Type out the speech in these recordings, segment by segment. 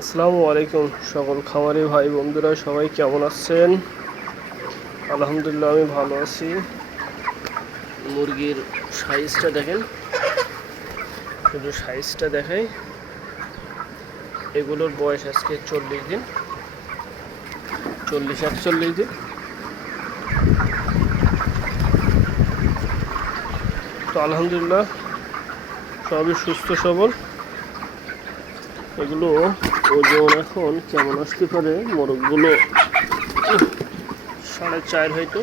আসসালামু আলাইকুম সকল খামারি ভাই বন্ধুরা, সবাই কেমন আছেন? আলহামদুলিল্লাহ আমি ভালো আছি। মুরগির সাইজটা দেখেন, শুধু সাইজটা দেখাই। এগুলোর বয়স আজকে 40 দিন, 40-41 দিন। তো আলহামদুলিল্লাহ সবই সুস্থ সবল। এগুলো ওজন এখন কেমন আসতে পারে? মোরগগুলো 4.5 হয়তো।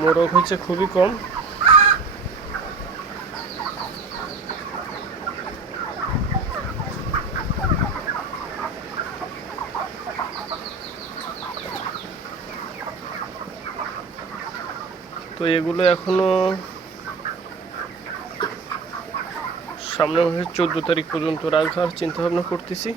মোরগ হচ্ছে খুবই কম। তো এগুলো এখনো সামনের মাসের 14 তারিখ পর্যন্ত রাখার চিন্তা ভাবনা করতেছি।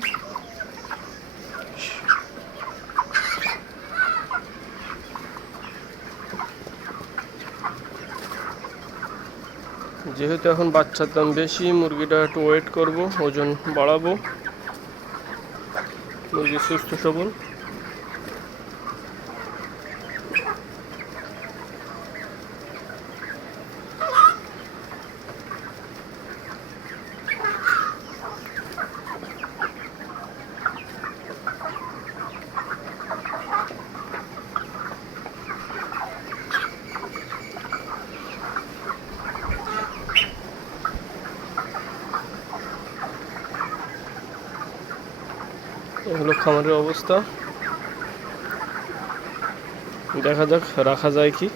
যেহেতু এখন বাচ্চার দাম বেশি, মুরগিটা একটু ওয়েট করব, ওজন বাড়াবো। মুরগি সুস্থ সবল। এগুলো খামারের অবস্থা, দেখা যাক রাখা যায় কি।